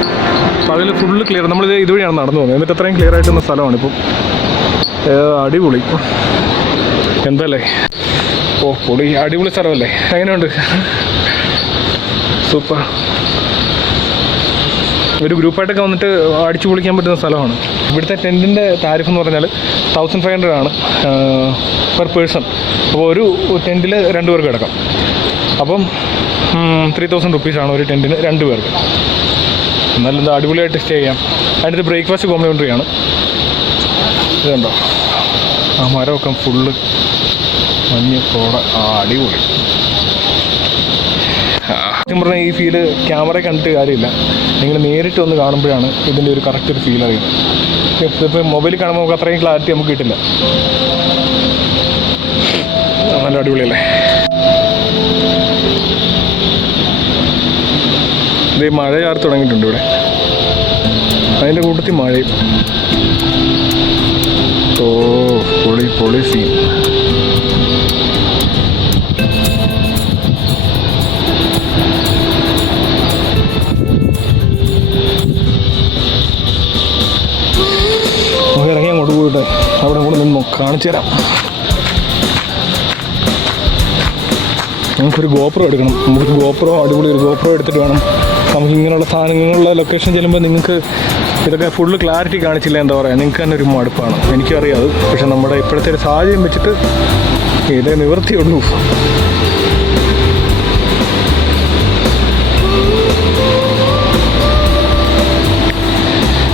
പകൽ ഫുള്ള് ക്ലിയർ. നമ്മളിത് ഇതുവഴിയാണ് നടന്നു പോകുന്നത്. എന്നിട്ട് അത്രയും ക്ലിയർ ആയിട്ട് നിന്ന സ്ഥലമാണ് ഇപ്പം. അടിപൊളി. എന്തല്ലേ, ഓ പൊളി, അടിപൊളി സ്ഥലമല്ലേ. എങ്ങനെയുണ്ട്? സൂപ്പർ. ഒരു ഗ്രൂപ്പായിട്ടൊക്കെ വന്നിട്ട് അടിച്ചു പൊളിക്കാൻ പറ്റുന്ന സ്ഥലമാണ്. ഇവിടുത്തെ ടെൻറ്റിൻ്റെ താരിഫ് എന്ന് പറഞ്ഞാൽ 1500 ആണ് പെർ പേഴ്സൺ. അപ്പോൾ ഒരു ടെൻറ്റിൽ 2 പേർക്ക് കിടക്കാം. അപ്പം 3000 റുപ്പീസാണ് ഒരു ടെൻറ്റിന് 2 പേർക്ക്. എന്നാലും എന്താ അടിപൊളിയായിട്ട് സ്റ്റേ ചെയ്യാം. അതിൻ്റെ ബ്രേക്ക്ഫാസ്റ്റ് കോംപ്ലിമെൻ്ററി ആണ്. ഇതുണ്ടോ, ആ മരമൊക്കെ ഫുള്ള് മഞ്ഞ് കോട. അടിപൊളി. സത്യം പറഞ്ഞാൽ ഈ ഫീല് ക്യാമറ കണ്ടിട്ട് കാര്യമില്ല. നിങ്ങൾ നേരിട്ട് വന്ന് കാണുമ്പോഴാണ് ഇതിൻ്റെ ഒരു കറക്റ്റ് ഒരു ഫീൽ അറിയുന്നത്. ഇപ്പോൾ മൊബൈലിൽ കാണുമ്പോൾ നമുക്ക് അത്രയും ക്ലാരിറ്റി നമുക്ക് കിട്ടില്ല. നല്ല അടിപൊളിയല്ലേ. ഇത് മഴ ചാർത്ത് തുടങ്ങിയിട്ടുണ്ട് ഇവിടെ. അതിൻ്റെ കൂട്ടത്തിൽ മഴയും. ഓ പൊളി സീൻ. നമുക്ക് ഇറങ്ങി അങ്ങോട്ട് പോയിട്ട് അവിടെ കൂടെ നിന്ന് കാണിച്ചു തരാം. നമുക്കൊരു ഗോപ്രോ എടുക്കണം. അടിപൊളി ഒരു ഗോപ്രോ എടുത്തിട്ട് വേണം നമുക്ക് ഇങ്ങനെയുള്ള സാധനങ്ങളുള്ള ലൊക്കേഷൻ ചെല്ലുമ്പോൾ. നിങ്ങൾക്ക് ഇതൊക്കെ ഫുള്ള് ക്ലാരിറ്റി കാണിച്ചില്ല, എന്താ പറയുക, നിങ്ങൾക്ക് തന്നെ ഒരു മടുപ്പാണ്. എനിക്കറിയാം അത്. പക്ഷെ നമ്മുടെ ഇപ്പോഴത്തെ ഒരു സാഹചര്യം വെച്ചിട്ട് ഇതേ നിവൃത്തിയുള്ളൂ.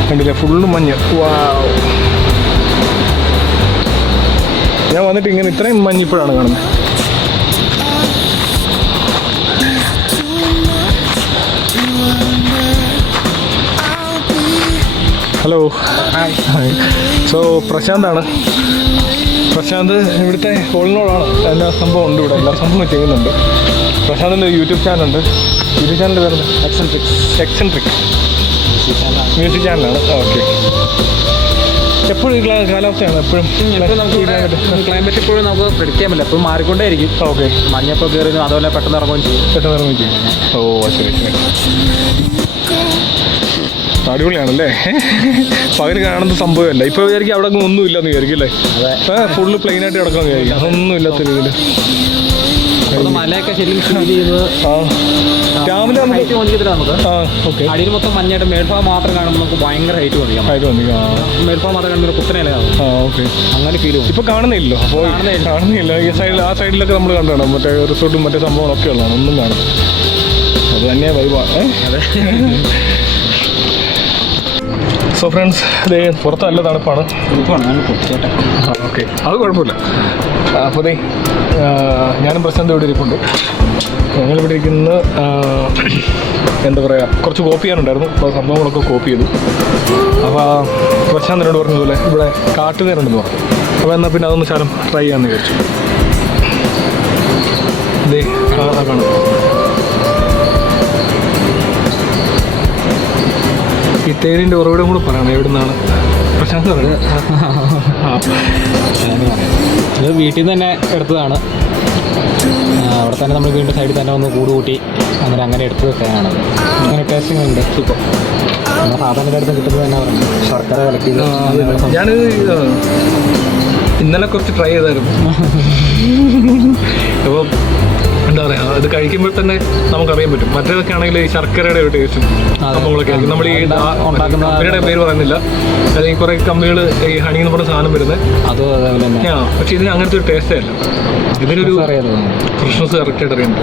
കണ്ടില്ലേ, ഫുള്ള് മഞ്ഞ്. വാവ്, ഞാൻ വന്നിട്ട് ഇങ്ങനെ ഇത്രയും മഞ്ഞ് ഇപ്പോഴാണ് കാണുന്നത്. Hello, hi. സോ പ്രശാന്താണ്. പ്രശാന്ത് ഇവിടുത്തെ ഹോളിനോടാണ്. എല്ലാ സംഭവം ഉണ്ട് ഇവിടെ, എല്ലാ സംഭവം ചെയ്യുന്നുണ്ട്. പ്രശാന്തിൻ്റെ യൂട്യൂബ് ചാനലുണ്ട്. യൂട്യൂബ് ചാനൽ വരുന്നത് എക്സെൻട്രിക് മ്യൂസിക് ചാനലാണ്. ഓക്കെ. എപ്പോഴും ഈ കാലാവസ്ഥയാണ് എപ്പോഴും നമുക്ക് ക്ലൈമറ്റ് ഇപ്പോഴും നമുക്ക് പ്രെഡിക്റ്റ് ചെയ്യാൻ പറ്റില്ല. എപ്പോഴും മാറിക്കൊണ്ടേയിരിക്കും. ഓക്കെ. മഞ്ഞപ്പോൾ കയറുന്നു, അതുപോലെ പെട്ടെന്ന് ഇറങ്ങുകയും ചെയ്യും. ഓ ശരി. അടിപൊളിയാണല്ലേ. പകൽ കാണുന്ന സംഭവമല്ല. ഇപ്പോൾ വിചാരിക്കും അവിടെ ഒന്നും ഇല്ലെന്ന് വിചാരിക്കും അല്ലേ. ഫുള്ള് പ്ലെയിൻ ആയിട്ട് കിടക്കാമെന്ന് വിചാരിക്കും. അതൊന്നും ഇല്ലാത്ത രീതിയിൽ മലയൊക്കെ ശരിക്കും രാവിലെ നമുക്ക് അടിയിൽ മൊത്തം മഞ്ഞായിട്ട് മേൽഭാഗം മാത്രം കാണുമ്പോൾ നമുക്ക് ഭയങ്കര ഹൈറ്റ് തോന്നിക്കാം. മേൽഭാഗം മാത്രം കാണുമ്പോൾ കുത്തനെയല്ലേ അങ്ങനെ ഫീൽ ചെയ്യും. ഇപ്പൊ കാണുന്നില്ലല്ലോ. അപ്പോൾ കാണുന്നില്ല. ഈ സൈഡിൽ ആ സൈഡിലൊക്കെ നമ്മൾ കണ്ടാണ് മറ്റേ റിസോർട്ടും മറ്റേ സംഭവങ്ങളൊക്കെ ഉള്ളതാണ്. ഒന്നും കാണും. അത് തന്നെ വൈബാണ്. സോ ഫ്രണ്ട്സ്, ഇത് പുറത്ത് നല്ല തണുപ്പാണ്. ഓക്കെ, അത് കുഴപ്പമില്ല. അപ്പോൾ ഞാനും പ്രശാന്ത് ഇവിടെ ഇരിപ്പുണ്ട്. ഞങ്ങളിവിടെ ഇരിക്കുന്ന എന്താ പറയുക, കുറച്ച് കോപ്പി ചെയ്യാനുണ്ടായിരുന്നു. അപ്പോൾ സംഭവങ്ങളൊക്കെ കോപ്പി ചെയ്തു. അപ്പോൾ പ്രശാന്തിനോട് പറഞ്ഞതുപോലെ ഇവിടെ കാട്ടുനേരുണ്ടെന്ന് പറഞ്ഞു. അപ്പോൾ എന്നാൽ പിന്നെ അതൊന്ന് ശാലം ട്രൈ ചെയ്യാമെന്ന് വിചാരിച്ചു. ഇതേ കാണാം. ഈ തേനിൻ്റെ ഉറവിടം കൂടെ പറയണം, എവിടെ നിന്നാണ്? പ്രശാന്ത് പറയുന്നത് ഇത് വീട്ടിൽ നിന്ന് തന്നെ എടുത്തതാണ്. അവിടെ തന്നെ നമ്മൾ വീണ്ടും സൈഡിൽ തന്നെ ഒന്ന് കൂട് കൂട്ടി അങ്ങനെ എടുത്ത് തേനാണത്. അങ്ങനെ ടേസ്റ്റിംഗ് ഉണ്ട് സൂപ്പർ. നമ്മൾ സാധാരണ അടുത്ത് കിട്ടുന്നത് തന്നെ പറഞ്ഞു ശർക്കര കലക്കി. ഞാനിത് ഇന്നലെ കുറച്ച് ട്രൈ ചെയ്തായിരുന്നു. അപ്പോൾ എന്താ പറയുക, അത് കഴിക്കുമ്പോൾ തന്നെ നമുക്കറിയാൻ പറ്റും. മറ്റേതൊക്കെ ആണെങ്കിൽ ഈ ശർക്കരയുടെ ഒരു ടേസ്റ്റും സംഭവങ്ങളൊക്കെ ആയിരിക്കും. നമ്മൾ ഈ കമ്പനിയുടെ പേര് പറയുന്നില്ല, അല്ലെങ്കിൽ കുറേ കമ്പനികൾ ഈ ഹണി എന്ന് പറഞ്ഞ സാധനം വരുന്നത് അത് പക്ഷെ ഇതിന് അങ്ങനത്തെ ഒരു ടേസ്റ്റേ അല്ല. ഇതിനൊരു ഫ്രഷ്നസ് കറക്റ്റായിട്ട് അറിയുന്നുണ്ട്.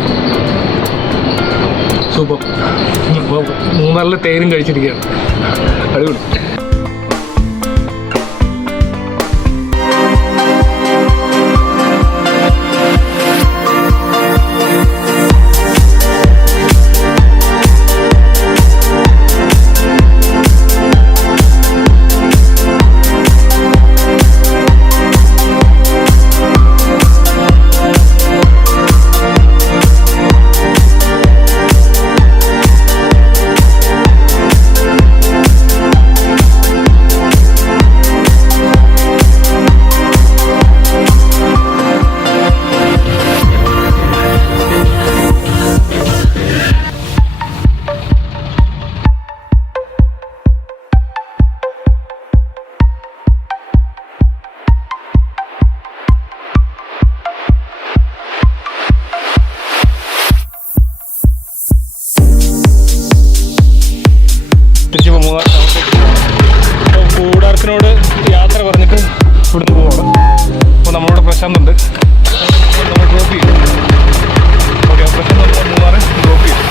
സൂപ്പർ. അപ്പോൾ മൂന്നാറിലെ തേനും കഴിച്ചിരിക്കുകയാണ്. അടിപൊളി. തിരിച്ച് കൂടാരത്തിനോട് യാത്ര പറഞ്ഞിട്ട് ഇവിടുന്ന് പോകണം. അപ്പോൾ നമ്മളോട് പ്രശാന്ത് ഉണ്ട്, നമ്മൾ ഡ്രോപ്പ് ചെയ്യും. ഓക്കെ, പ്രശാന്ത് മൂന്നാറ് ഡ്രോപ്പ് ചെയ്യും.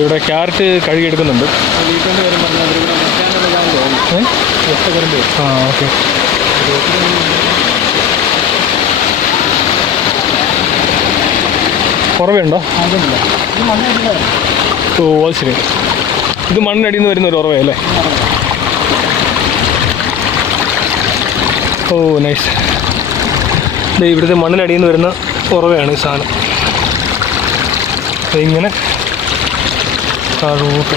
ഇവിടെ ക്യാരറ്റ് കഴുകിയെടുക്കുന്നുണ്ട്. ആ ഓക്കെ. ഉറവയുണ്ടോ? ഓ അത് ശരി. ഇത് മണ്ണിനടിയിൽ നിന്ന് വരുന്ന ഒരു ഉറവയല്ലേ? ഓ നൈസ്. ഇവിടുത്തെ മണ്ണിനടിയിൽ നിന്ന് വരുന്ന ഉറവയാണ് ഈ സാധനം. ഇങ്ങനെ താഴോട്ട്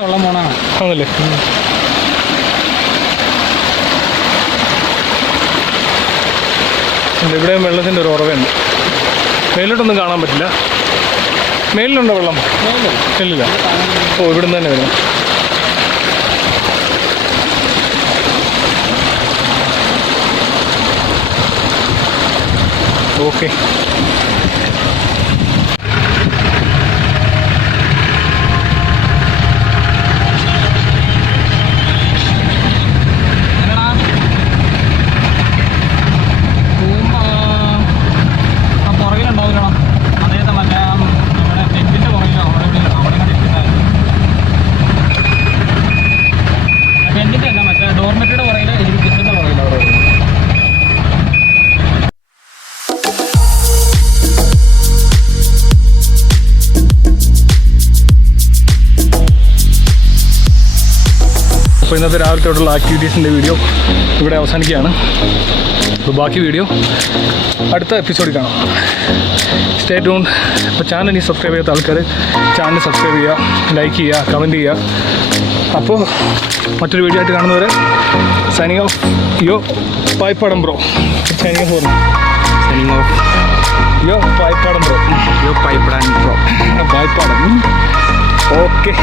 വെള്ളം പോണാണ് ആണല്ലേ. ഇവിടെ വെള്ളത്തിൻ്റെ ഒരു ഉറവുണ്ട്. മേലോട്ടൊന്നും കാണാൻ പറ്റില്ല. മേലിലുണ്ടോ വെള്ളം? ഇല്ലില്ല. ഓ ഇവിടുന്ന് തന്നെ വരും. ഓക്കെ. അപ്പോൾ ഇന്നത്തെ രാവിലത്തോടുള്ള ആക്ടിവിറ്റീസിൻ്റെ വീഡിയോ ഇവിടെ അവസാനിക്കുകയാണ്. അപ്പോൾ ബാക്കി വീഡിയോ അടുത്ത എപ്പിസോഡിൽ കാണാം. Stay tuned. അപ്പോൾ ചാനൽ ഇനി സബ്സ്ക്രൈബ് ചെയ്യാത്ത ആൾക്കാർ ചാനൽ സബ്സ്ക്രൈബ് ചെയ്യുക, ലൈക്ക് ചെയ്യുക, കമൻറ്റ് ചെയ്യുക. അപ്പോൾ മറ്റൊരു വീഡിയോ ആയിട്ട് കാണുന്നവരെ സൈനിങ് ഓഫ്. യോ പായ്പാടം ബ്രോ. സൈനിങ് ഓഫ് പറഞ്ഞു. Signing off. യോ പായ്പാടം ബ്രോ. യോ പായ്പാടം ബ്രോ. പായ്പാടം. ഓക്കെ.